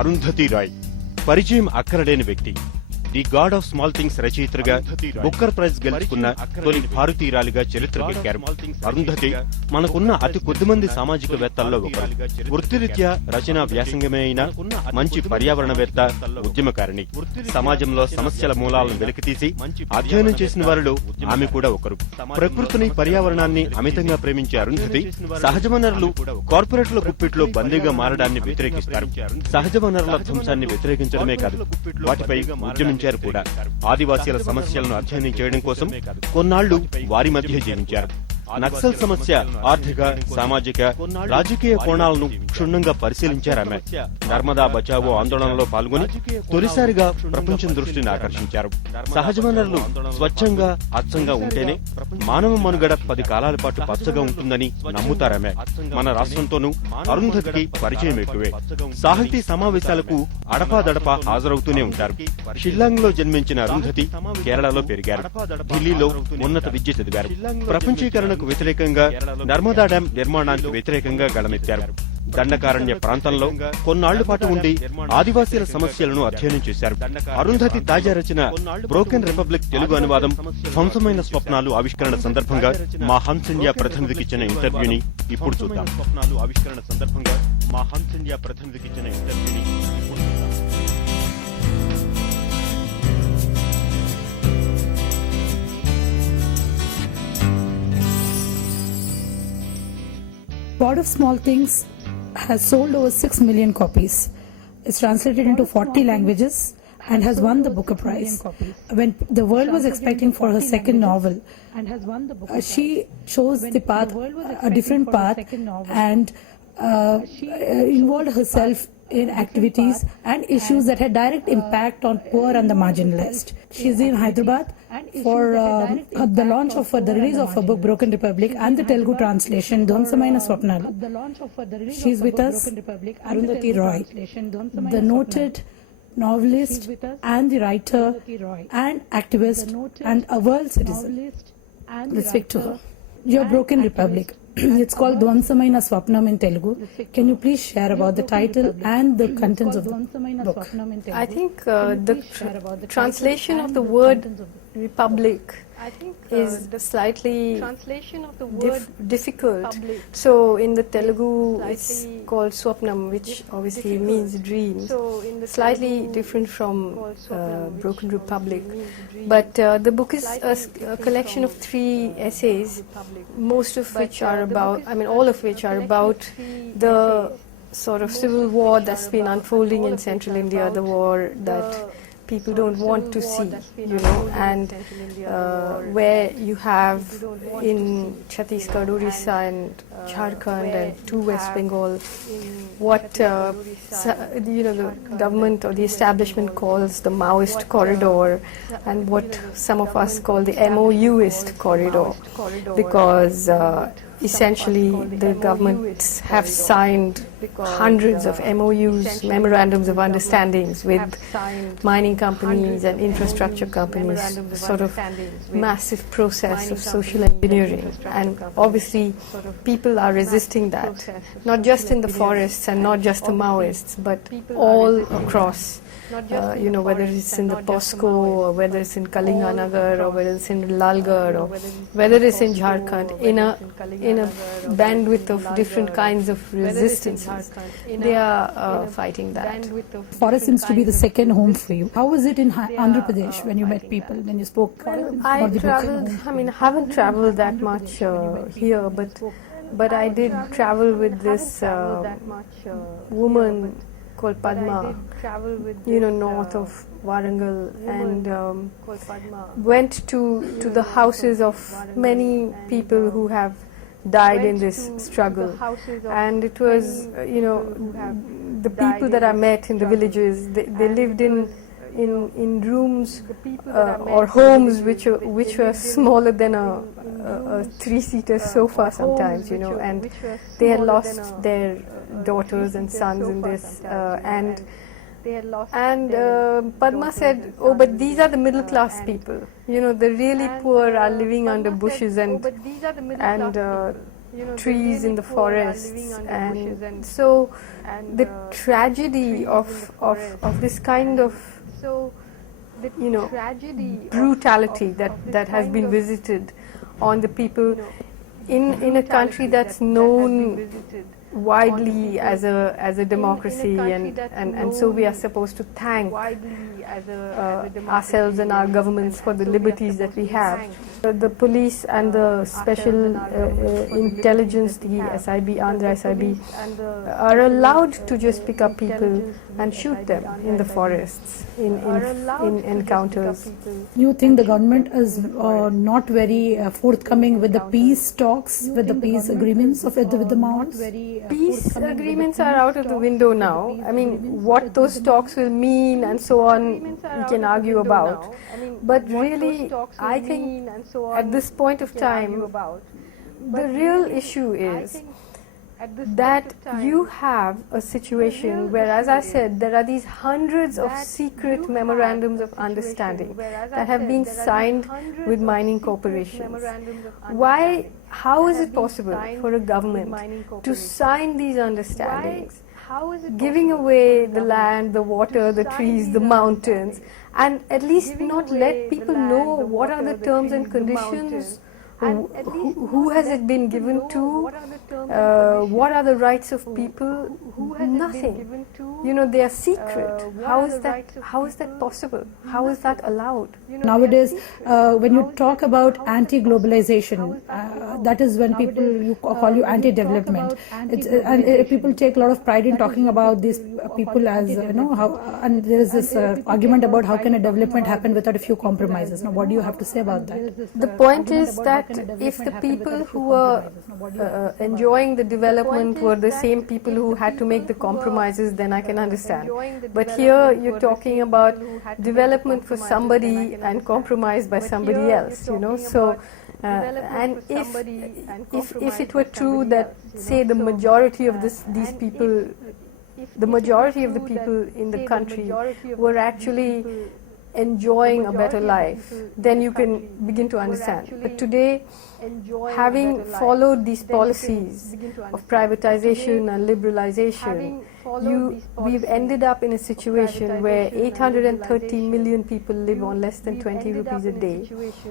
అరుంధతి రాయ్ పరిచయం అక్కరలేని వ్యక్తి. The god of small things రచయిత్రిగా బుక్కర్ ప్రైజ్ గెలుచుకున్న తొలి భారతీయురాలిగా చరిత్రకెక్కారు. అరుంధతి మనకున్న అతి కొద్దిమంది సామాజికవేత్తల్లో ఒకరు. వృత్తిరీత్యా రచనా వ్యాసంగమే అయినా మంచి పర్యావరణవేత్త, ఉద్యమకారిణి. సమాజంలో సమస్యల మూలాలను వెలికితీసి అధ్యయనం చేసిన వారిలో ఆమె కూడా ఒకరు. ప్రకృతిని, పర్యావరణాన్ని అమితంగా ప్రేమించే అరుంధతి సహజ వనరులు కార్పొరేట్ల గుప్పిట్లో బందీగా మారడాన్ని వ్యతిరేకిస్తారు. సహజ వనరుల ధ్వంసాన్ని వ్యతిరేకించడమే కాదు, వాటిపై ఉద్యమించారు కూడా. ఆదివాసీల సమస్యలను అధ్యయనం చేయడం కోసం కొన్నాళ్లు వారి మధ్య జీవించారు. నక్సల్ సమస్య ఆర్థిక, సామాజిక, రాజకీయ కోణాలను క్షుణ్ణంగా పరిశీలించారామె. నర్మదా బచావో ఆందోళనలో పాల్గొని తొలిసారిగా ప్రపంచం దృష్టిని ఆకర్షించారు. సహజ వనరులు స్వచ్ఛంగా, అచ్చంగా ఉంటేనే మానవ మనుగడ 10 కాలాల పాటు పచ్చగా ఉంటుందని నమ్ముతారామె. మన రాష్ట్రంతోనూ అరుంధతికి పరిచయం ఎక్కువే. సాహితీ సమావేశాలకు అడపాదడపా హాజరవుతూనే ఉంటారు. షిల్లాంగ్ లో జన్మించిన అరుంధతి కేరళలో పెరిగారు. ఢిల్లీలో ఉన్నత విద్య చదివారు. ప్రపంచీకరణకు వ్యతిరేకంగా, నర్మదా డ్యాం నిర్మాణానికి వ్యతిరేకంగా గళమెత్తారు. దండకారణ్య ప్రాంతంలో కొన్నాళ్ల పాటు ఉండి ఆదివాసీల సమస్యలను అధ్యయనం చేశారు. అరుంధతి తాజా రచన బ్రోకెన్ రిపబ్లిక్ తెలుగు అనువాదం ధ్వంసమైన స్వప్నాలు ఆవిష్కరణ సందర్భంగా మా హన్స్ ఇండియా ప్రతినిధికి ఇచ్చిన ఇంటర్వ్యూని ఇప్పుడు చూద్దాం. స్వప్నాలు ఆవిష్కరణ సందర్భంగా మా హన్స్ ఇండియా ప్రతినిధికి ఇచ్చిన ఇంటర్వ్యూని ఇప్పుడు చూద్దాం. God of Small Things has sold over 6 million copies. It's translated into 40 languages and has won the Booker Prize. When the world was expecting for her second novel, she chose the path, a different path, and involved herself in activities and issues that had direct impact on poor and the marginalized. She's in Hyderabad for the launch of the release of her book Broken Republic and the Telugu translation Dhvansamayana Swapnalu. She's with us, Arundhati Roy, the noted novelist and the writer and activist and a world citizen. Let's speak to her. Your Broken Republic. It's called Dhvansamayana Swapnam in Telugu. Can you please share about the title and the contents of the book? I think the translation of the word republic is slightly difficult. So in the Telugu it's called Swapnam, which obviously means dreams. Slightly different from Broken Republic. But the book is a collection of 3 essays, most of which are about, all of which are about the sort of civil war that's been unfolding in central India, the war that people don't want to see, and where you have in Chhattisgarh, Orissa and Jharkhand and 2 West Bengal what the government or the establishment calls the Maoist corridor, and what some of us call the MOUist corridor, because essentially the governments have signed hundreds of MOUs, memorandums of understandings, with mining companies and infrastructure companies, sort of massive process of social engineering, and obviously people are resisting that, not just in the forests and not just the Maoists, but all across. Whether it's in the POSCO or whether it's in Kalinganagar or whether it's in Lalgarh or whether it's in Jharkhand, in a bandwidth of different kinds of resistances, they are fighting that. Forest seems to be the second home for you. How was it in Andhra Pradesh when you met people, when you spoke? I traveled, I haven't traveled that much here, but I did travel with this woman called Padma, north of Warangal, and went to the houses of many people who have died in this struggle. And it was, the people that I met in the villages, they lived in rooms or homes which were smaller than a 3-seater sofa sometimes, and they had lost their daughters and sons in this, and Padma said, oh, but these are the middle class people, the really poor are living under bushes, and trees in the forests, and so the tragedy of this kind of brutality that has been visited on the people in a country that's known widely as a democracy, and so we are supposed to thank ourselves and our governments for the liberties that we have. The police and the special intelligence, the SIB, Andhra SIB, are allowed to just pick up people and shoot them in the forests in encounters. You think the government is not very forthcoming with the peace talks, with the peace agreements with the Maoists? Peace agreements are out of the window now. I mean, what those talks will mean and so on, we can argue about. But really, I think at this point of time, the real issue is that you have a situation where, as I said, there are these hundreds of secret memorandums of understanding that have been signed with mining corporations. Why? How is it possible for a government to sign these understandings, giving away the land, the water, the trees, the mountains, and at least not let people know what are the terms and conditions? Who has it been given to? What are the rights of people? Nothing. They are secret. How is that possible? How is that allowed? Nowadays, when you talk about anti-globalization, that is when people call you anti-development. And people take a lot of pride in talking about these people as and there is this argument about how can a development happen without a few compromises. Now, what do you have to say about that? The point is that if the people who were enjoying the development were the same people who had to make the compromises, then I can understand. But here you're talking about development for somebody and compromise by somebody else, So, and if it were true that, say, the majority of these people, the majority of the people in the country were actually enjoying a better life, then you can begin to understand. But today, having followed these policies of privatization and liberalization, we've ended up in a situation where 830 million people live on less than 20 rupees a day.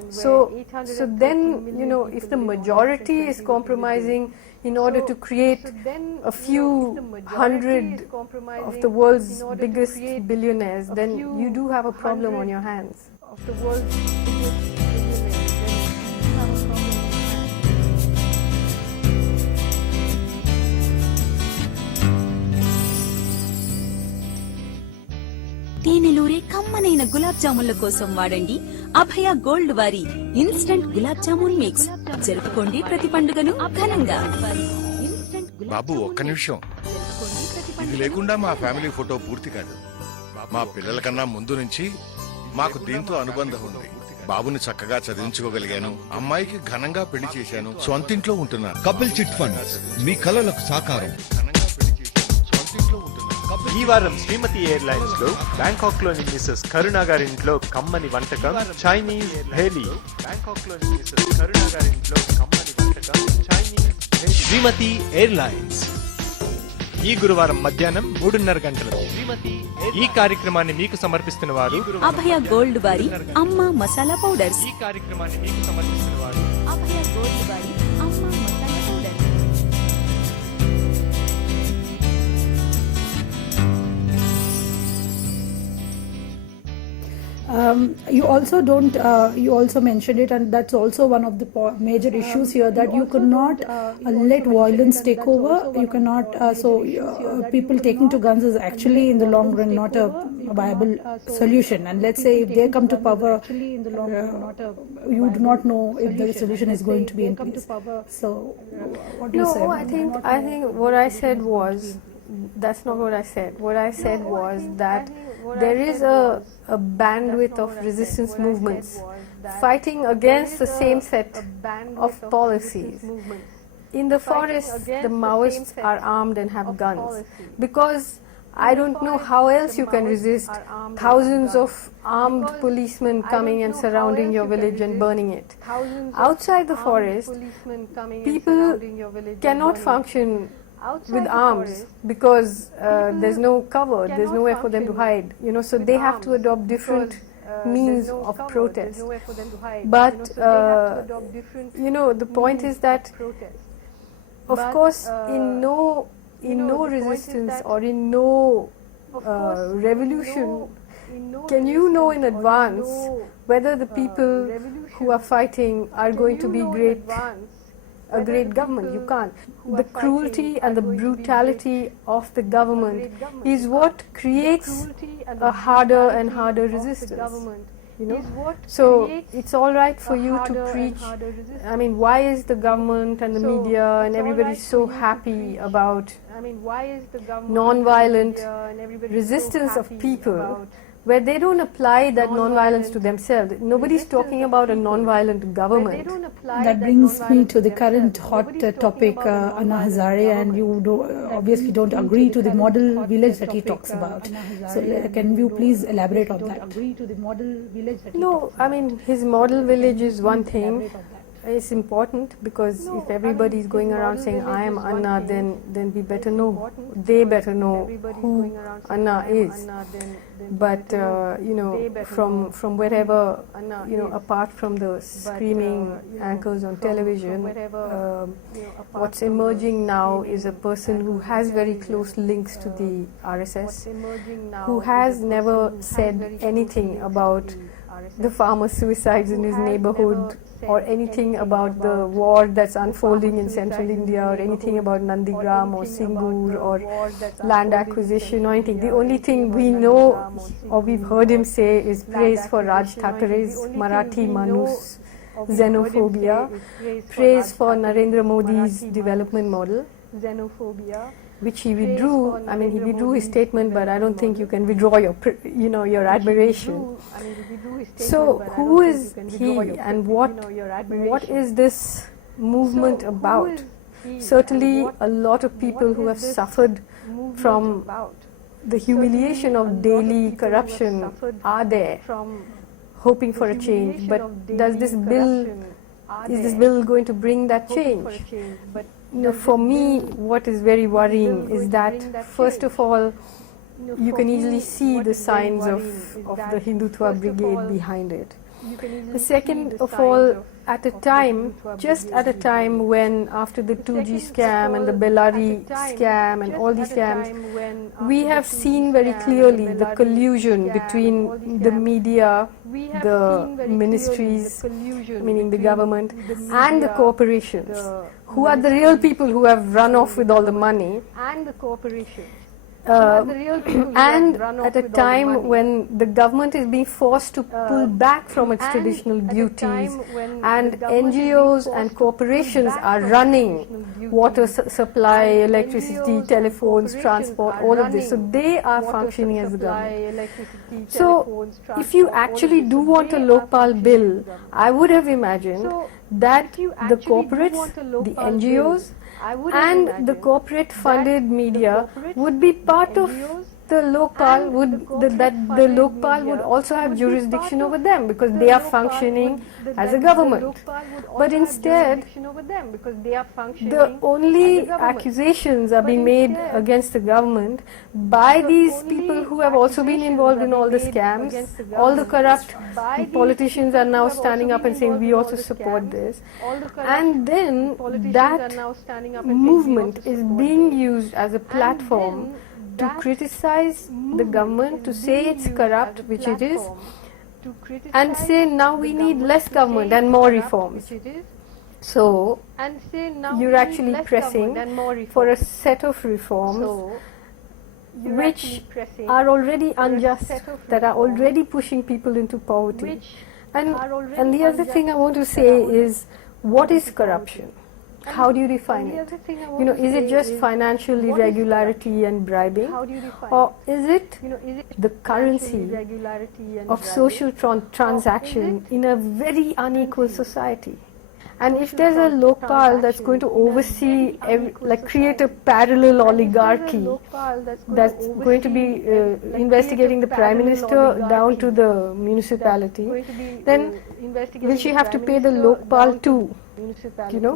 So then, if the majority is compromising in order to create a few hundred of the world's biggest billionaires, then you do have a problem on your hands. తేనెలూరే కమ్మనైన గులాబ్ జామున్ల కోసం వాడండి Abhaya gold వారి instant gulab jamun mix. జరుపుకోండి ప్రతి పండుగను ఘనంగా. బాబు, ఒక్క నిమిషం. ఇది లేకుండా మా ఫ్యామిలీ ఫోటో పూర్తి కాదు. మా పిల్లల కన్నా ముందు నుంచి మాకు దీంతో అనుబంధం ఉంది. బాబుని చక్కగా చదివించుకోగలిగాను, అమ్మాయికి ఘనంగా పెళ్లి చేశాను, సొంతింట్లో ఉంటున్నాను. కపిల్ చిట్ ఫండ్స్, మీ కలలకు సాకారం. ఈ వారం శ్రీమతి ఎయిర్లైన్స్ లో బ్యాంకాక్ లోని మిసెస్ కరుణ గారింట్లో కమ్మని వంటకం చైనీస్ భేలీ. బ్యాంకాక్ లోని మిసెస్ కరుణ గారింట్లో కమ్మని వంటకం చైనీస్ భేలీ. శ్రీమతి ఎయిర్లైన్స్ ఈ గురువారం మధ్యాహ్నం 3:30 గంటలకు. ఈ కార్యక్రమాన్ని మీకు సమర్పిస్తున్న వారు అభయ గోల్డ్ వారి అమ్మ మసాలా పౌడర్స్. ఈ కార్యక్రమాన్ని మీకు సమర్పిస్తున్న వారు అభయ గోల్డ్ వారి అమ్మ masala powder. You also mentioned it, and that's also one of the major issues here, that you could not let violence take over. You cannot, people taking to guns is actually in the long run not a viable solution. And let's say if they come to power, you do not know if the solution is going to be in place. So, what do you say? No, I think what I said was, that's not what I said. What I said was that there is a bandwidth of resistance movements fighting against the same set of policies. In the forest, the Maoists are armed and have guns because I don't know how else you can resist thousands of armed policemen coming and surrounding your village and burning it. Outside the forest, people cannot function with arms because there's no cover, there's nowhere for them to hide. So they have to adopt different means of protest. But the point is that, of course, in no resistance or in no revolution can you know in advance whether the people who are fighting are going to be a great government. You can't. The cruelty and the brutality of the government is what creates a harder and harder resistance. So it's all right for you to preach. I mean, why is the government and the media and everybody so happy about non-violent resistance of people, where they don't apply that non-violence to themselves? Nobody's talking about a non-violent government. That brings me to the current hot topic, Anna Hazare, and you obviously don't agree to the model village that he talks about. So can you please elaborate on that? No, I mean, his model village is one thing. It's important because if everybody is going around saying I am Anna, then we better know, they better know who Anna is. But from wherever, apart from the screaming anchors on television, what's emerging now is a person who has very close links to the RSS, who has never said anything about the farmer suicides in his neighborhood, or anything about the war that's unfolding in central India, or anything about Nandigram or Singur or land acquisition or anything. The only thing we know or we've heard him say is praise for Raj Thackeray's Marathi Manus xenophobia, praise for Narendra Modi's development model, which he withdrew. I mean, he withdrew his statement, but I don't think you can withdraw your admiration. So who is he, and what is this movement about? Certainly a lot of people who have suffered from the humiliation of daily corruption are there, hoping for a change. But is this bill going to bring that change? For me, what is very worrying is that, first of all, you can easily see the signs of the Hindutva brigade behind it. The second of all, just at a time when, after the 2G scam and the Bellari scam and all these scams, we have seen very clearly the collusion between the media, the ministries, meaning the government, and the corporations, who are the real people who have run off with all the money. And at a time when the government is being forced to pull back from its traditional duties, and NGOs and corporations are running water supply, electricity, telephones, transport, all of this. So they are functioning as the government. So if you actually do want a Lokpal bill, I would have imagined that the corporates, the NGOs, and the corporate funded media would be part of the Lokpal, that the Lokpal would also have jurisdiction over them, because they are functioning as a government. But instead, the only accusations are being made against the government by these people who have also been involved in all the scams. All the corrupt politicians are now standing up and saying we also support this. And then that movement is being used as a platform to criticize the government, to say it's corrupt, which it is, and say now we need less government and more reforms. So you're actually pressing for a set of reforms which are already unjust, that are already pushing people into poverty. And the other thing I want to say is, what is corruption? How do you define it? Is it just financial irregularity and bribing? Or is it the currency of social transaction in a very unequal society? And if there's a Lokpal that's going to oversee, create a parallel oligarchy that's going to be investigating the Prime Minister down to the municipality, then will she have to pay the Lokpal too? You know,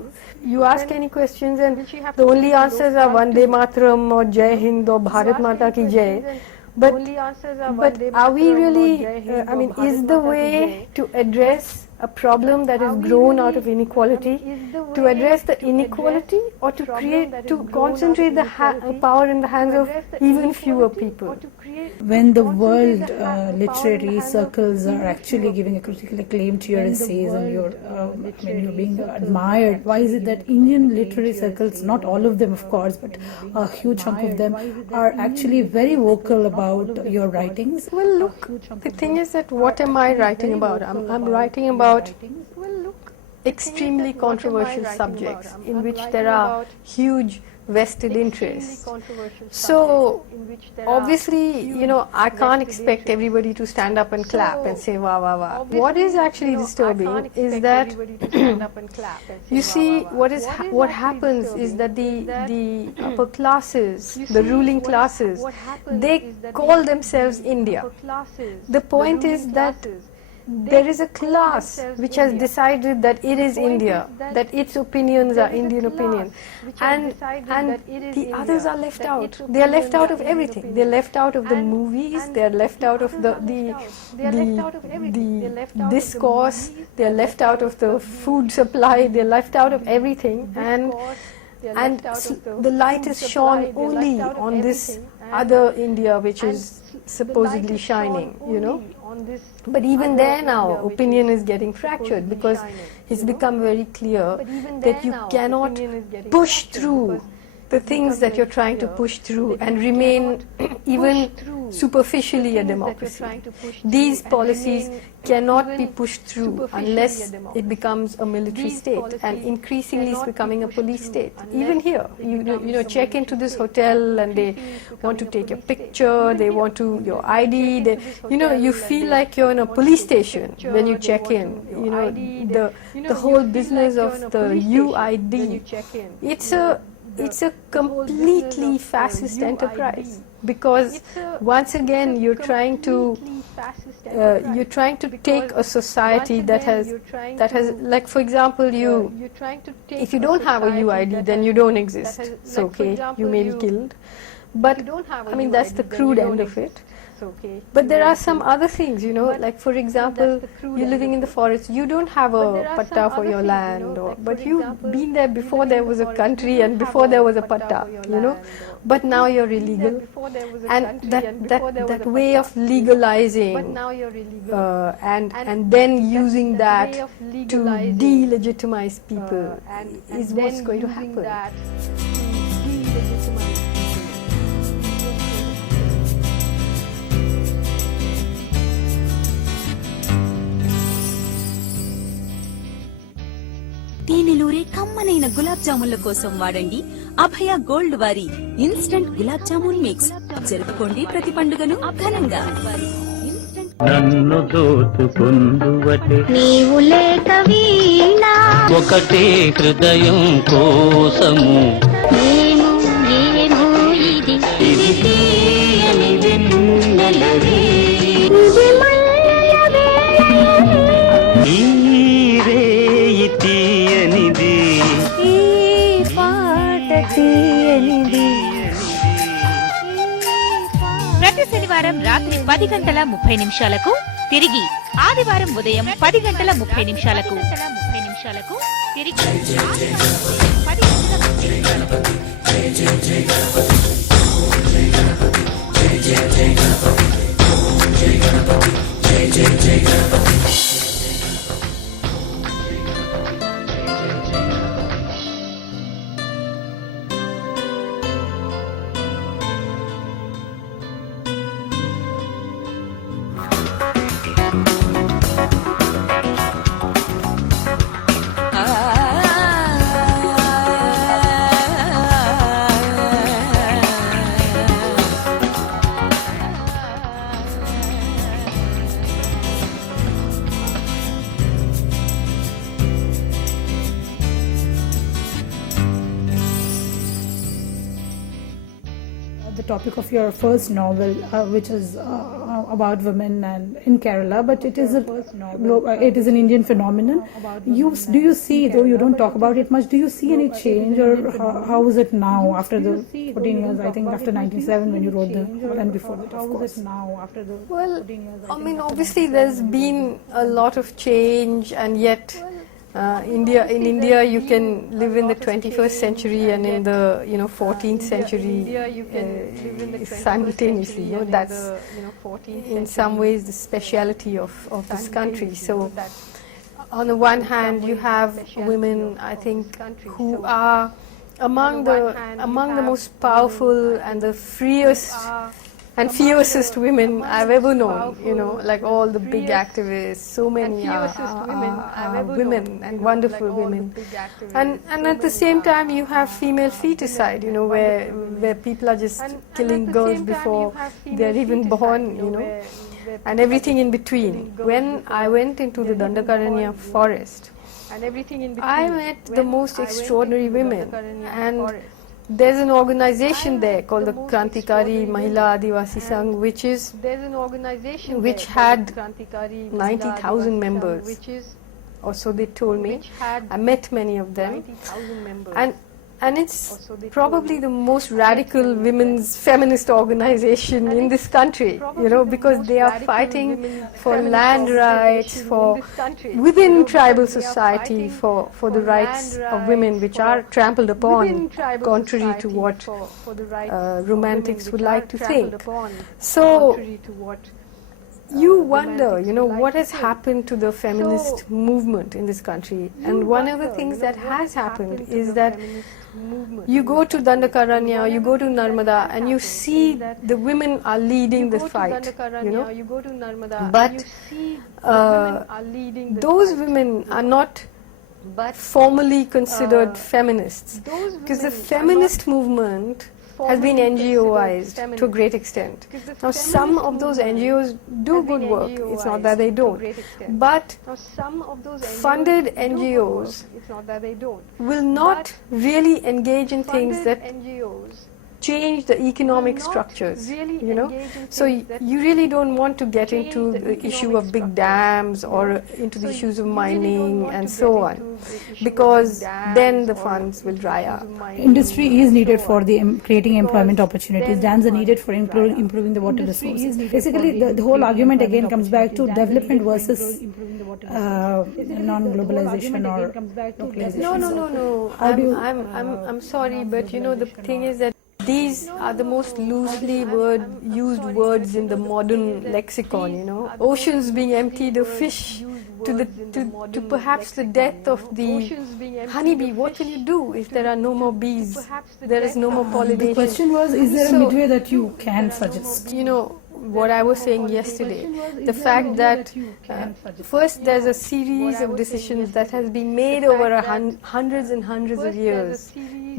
you ask any questions and the only answers are Vande Mataram or Jai Hind or Bharat Mata ki Jai. But are we really, is the way to address a problem that is grown out of inequality, to address the inequality, or to concentrate the power in the hands of even fewer people? When the world literary circles are actually giving a critical acclaim to your essays and you're being admired, why is it that Indian literary circles, not all of them of course, but a huge chunk of them, are actually very vocal about your writings? Well, look, the thing is that what am I writing about? I'm writing about extremely controversial subjects in which there are huge vested interests. So obviously, I can't expect everybody to stand up and clap and say wah wah wah. What is actually disturbing is that you see what happens is that the upper classes, the ruling classes, they call themselves India. The point is that there is a class which has decided that it is India, that its opinions are Indian opinion, and the others are left out. They are left out of everything. They are left out of the movies. They are left out of the discourse. They are left out of the food supply. They are left out of everything, and the light is shone only on this other India which is supposedly shining, But even there now, opinion is getting fractured because it's become very clear that you cannot push through the things that you're trying to push through and remain even superficially a democracy. These policies cannot be pushed through unless it becomes a military state, and increasingly it's becoming a police state. Even here, you check into this hotel and they want to take your picture, they want your ID, you feel like you're in a police station when you check in. The whole business of the UID, it's a completely fascist enterprise, because once again you're trying to take a society that has like, for example, if you don't have a UID, then you don't exist. So okay, you may be killed, but that's the crude end of it. But there are some other things, like, for example, you're living in the forest, you don't have a patta for your land, but you've been there before there was a country and before there was a patta, but now you're illegal, and that way of legalizing and then using that to delegitimize people is what's going to happen. తేనెలూరే కమ్మనైన గులాబ్ జామున్ల కోసం వాడండి Abhaya gold వారి instant gulab jamun mix. జరుపుకోండి ప్రతి పండుగను ఘనంగా. నన్ను దోచుకుందువటే నీవు లేక వీణా ఒకటే హృదయం కోసము ఏమో ఇది ఇది తీయని వెన్నెలవే ఇది మల్లెల వేళ రేయి తీయనిది ఈ పాట తీయనిది. ప్రతి శనివారం రాత్రి 10:30 తిరిగి ఆదివారం ఉదయం 10:30 తిరిగి topic of your first novel, which is about women and in Kerala, but it is it is an Indian phenomenon. Do you see, though you don't talk about it much, do you see any change, or how is it now after the 14 years? I think after 97 when you wrote and before that, of course. Well, I mean, obviously there's been a lot of change, and yet in India you can live in the 21st century and in the 14th century simultaneously. That's in some ways the speciality of this country. So on the one hand you have women, I think, who are among the most powerful and the freest and fiercest women I've ever known, like all the big activists, so many are women and wonderful women. And at the same time you have female feticide, where people are just killing girls before they're even born, and everything in between. When I went into the Dandakaranya forest, I met the most extraordinary women, and there's an organization there called the Krantikari Mahila Adivasi Sangh, which had 90,000 members, or so they told me. I met many of them, and it's probably the most radical women's feminist organization in this country, because they are fighting for land rights, for within tribal society, for the rights of women, which are trampled upon, contrary to what romantics would like to think. So you wonder, what has happened to the feminist movement in this country. And one of the things that has happened is that you go to Dandakaranya, you go to Narmada, and you see the women are leading the fight, but those women are not formally considered feminists, because the feminist movement has been NGOized to a great extent. Now some of those NGOs do good work, it's not that they don't, but funded NGOs will not really engage in things that change the economic structures, So you really don't want to get into the issue of big dams or into the issues of mining and so on, because then the funds will dry up. Industry is needed for creating employment opportunities. Dams are needed for improving the water resources. Basically, the whole argument again comes back to development versus non-globalization or localization. No. I'm sorry, but the thing is that these are the most loosely used words in the modern lexicon, Oceans being emptied of fish, to perhaps the death of the honeybee. What will you do if there are no more bees? There is no more pollination. The question was, is there a midway that you can suggest? What I was saying yesterday, the fact that first there's a series of decisions that has been made over hundreds and hundreds of years,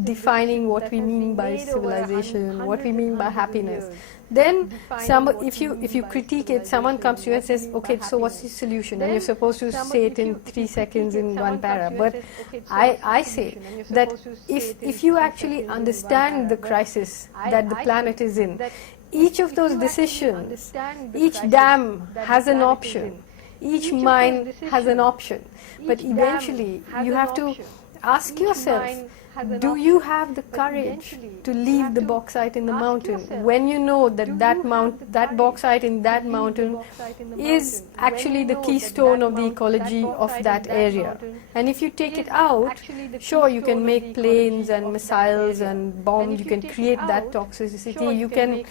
defining what we mean by civilization, what we mean by happiness. Then if you critique it, someone comes to you and says, okay, so what's the solution? And you're supposed to say it in 3 seconds in one para. But I say that if you actually understand the crisis that the planet is in, each of those decisions, each dam has an option, each mine has an option, but eventually you have to ask yourself, do you have the courage to leave the bauxite in the mountain when you know that bauxite in that mountain is actually the keystone of the ecology of that area? And if you take it out, sure, you can make planes and missiles and bombs, you can create that toxicity, you can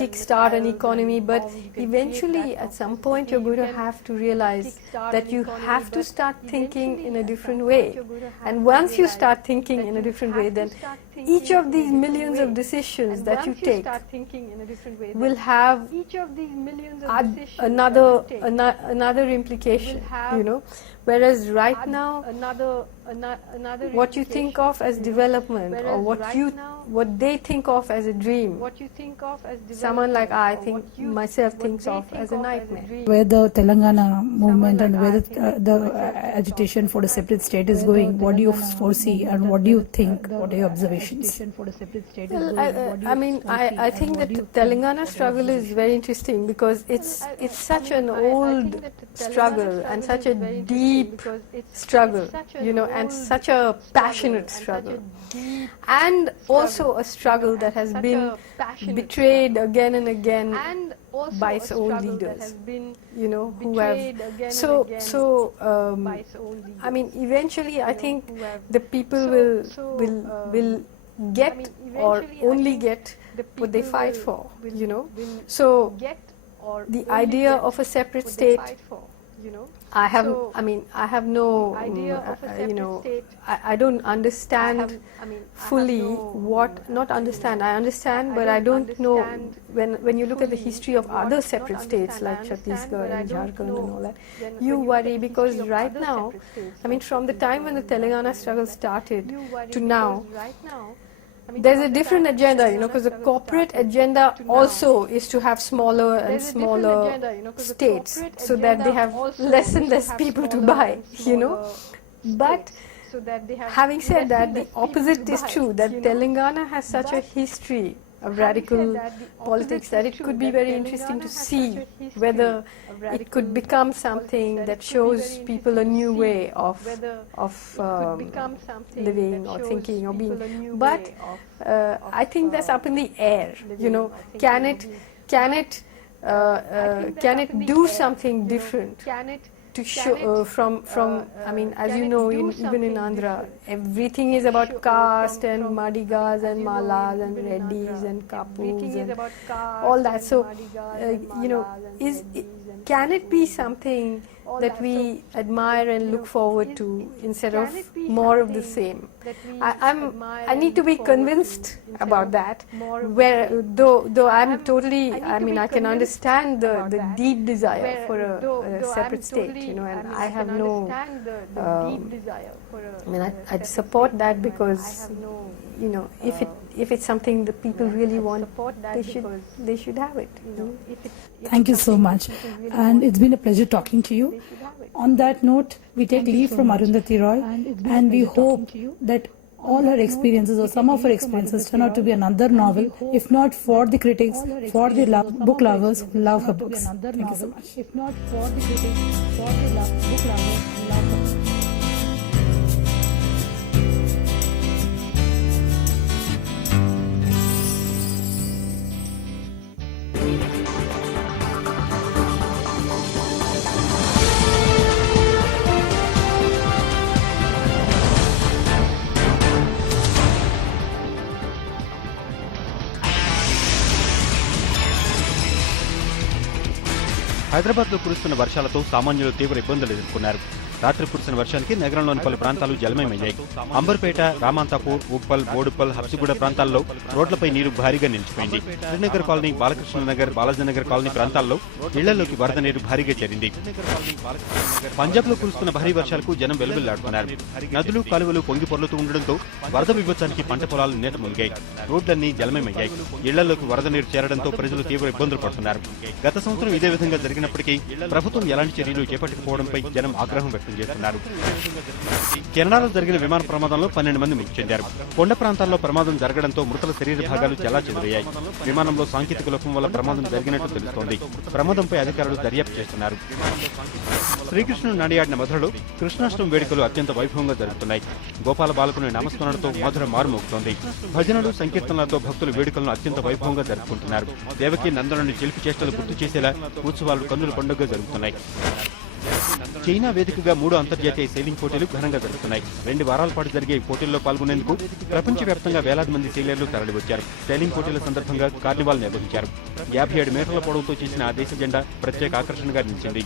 kickstart an economy, but eventually at some point you're going to have to realize that you have to start thinking in a different way. And once you start thinking in a different way, then each of these millions of decisions that you take will have another implication, Whereas right now, what you think of as development, or what they think of as a dream, someone like I think myself thinks of as a nightmare. Where the Telangana movement and where the agitation for a separate state is going, what do you foresee and what do you think? What are your observations? aspirations? Well, I think that the Telangana struggle is very interesting because it's such an old struggle and such a deep struggle, and such a passionate struggle, and also a struggle that has been betrayed again and again by its own leaders, who have eventually I think the people will get or only get what they fight for, so the idea of a separate state, I don't understand fully not understand, I understand, but I don't know, when you look at the history of other separate states like Chhattisgarh and Jharkhand and all that, you worry because right now, from the time when the Telangana struggle started to now, there's a different agenda, because the corporate agenda also is to have smaller and smaller states so that they have less and less people to buy, But having said that, the opposite is true, that Telangana has such a history of radical politics that it could be very interesting to see whether it could become something that shows people a new way of living or thinking or being. But I think that's up in the air. Can it do something different? To show as you know, even in Andhra, everything is about caste and Madigas and Malas and Reddys and Kapus and all that. So, can it be something that we admire and look forward to instead of more of the same? I need to be convinced about that. Where though I'm totally, I can understand the deep desire for a separate state, and I have no. I'd support that because if it's something the people really want, they should have it. Thank you so much. And it's been a pleasure talking to you. On that note, we take leave from Arundhati Roy, and we hope that all her experiences or some of her experiences turn out to be another novel, if not for the critics, for the book lovers who love her books. Thank you so much. If not for the critics, for the book lovers who love her books. Hyderabad లో కురుస్తున్న వర్షాలతో సామాన్యులు తీవ్ర ఇబ్బందులు ఎదుర్కొన్నారు. రాత్రి కురిసిన వర్షానికి నగరంలోని పలు ప్రాంతాలు జలమయమయ్యాయి. అంబర్పేట, రామాంతాపూర్, ఉప్పల్, బోడుప్పల్, హబ్సిగూడ ప్రాంతాల్లో రోడ్లపై నీరు భారీగా నిలిచిపోయింది. శ్రీనగర్ కాలనీ, బాలకృష్ణ నగర్, బాలాజీనగర్ కాలనీ ప్రాంతాల్లో ఇళ్లలోకి వరద నీరు భారీగా చేరింది. పంజాబ్ లో కురుస్తున్న భారీ వర్షాలకు జనం వెలువెల్లాడుతున్నారు. నదులు, కాలువలు పొంగి పొర్లుతూ ఉండడంతో వరద విభత్సానికి పంట పొలాలు నీట మునిగాయి. రోడ్లన్నీ జలమయమయ్యాయి. ఇళ్లలోకి వరద నీరు చేరడంతో ప్రజలు తీవ్ర ఇబ్బందులు పడుతున్నారు. గత సంవత్సరం ఇదే విధంగా జరిగినప్పటికీ ప్రభుత్వం ఎలాంటి చర్యలు చేపట్టకపోవడంపై జనం ఆగ్రహం వ్యక్తం చేస్తున్నారు. కెనడాలో జరిగిన విమాన ప్రమాదంలో 12 మంది మృతి చెందారు. కొండ ప్రాంతాల్లో ప్రమాదం జరగడంతో మృతుల శరీర భాగాలు చెల్లాచెదురయ్యాయి. విమానంలో సాంకేతిక లోపం వల్ల ప్రమాదం జరిగినట్టు తెలుస్తోంది. ప్రమాదంపై అధికారులు దర్యాప్తు చేస్తున్నారు. శ్రీకృష్ణుడు నడియాడిన మధురలో కృష్ణాష్టమి వేడుకలు అత్యంత వైభవంగా జరుగుతున్నాయి. గోపాల బాలకుని నామస్మరణతో మధుర మారుమోగుతోంది. భజనలు, సంకీర్తనలతో భక్తులు వేడుకలను అత్యంత వైభవంగా జరుపుకుంటున్నారు. దేవకి నందనుని చిలిపి చేష్టలు గుర్తు చేసేలా ఉత్సవాలు కన్నుల పండుగగా జరుగుతున్నాయి. చైనా వేదికగా 3 అంతర్జాతీయ సెయిలింగ్ పోటీలు ఘనంగా జరుగుతున్నాయి. 2 వారాల పాటు జరిగే ఈ పోటీల్లో పాల్గొనేందుకు ప్రపంచవ్యాప్తంగా వేలాది మంది సెయిలర్లు తరలివచ్చారు. సెయిలింగ్ పోటీల సందర్భంగా కార్నివాల్ నిర్వహించారు. 57 మీటర్ల పొడవుతో చేసిన ఆ దేశ జెండా ప్రత్యేక ఆకర్షణగా నిలిచింది.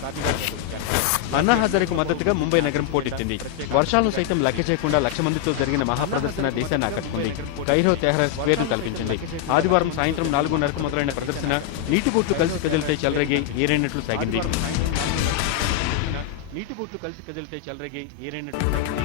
అన్నా హజారేకు మద్దతుగా ముంబై నగరం పోటెత్తింది. వర్షాలను సైతం లెక్క చేయకుండా 1,00,000 మందితో జరిగిన మహాప్రదర్శన దేశాన్ని ఆకట్టుకుంది. కైరో తెహ్రా స్క్వేర్ను తలపించింది. ఆదివారం సాయంత్రం 4:30కు మొదలైన ప్రదర్శన నీటి బోట్లు కలిసి కదిలితే చెలరేగే ఏరైనట్లు సాగింది. నీటి బోట్లు కలిసి కదిలితే చెలరేగే ఏరైనట్లు సాగింది.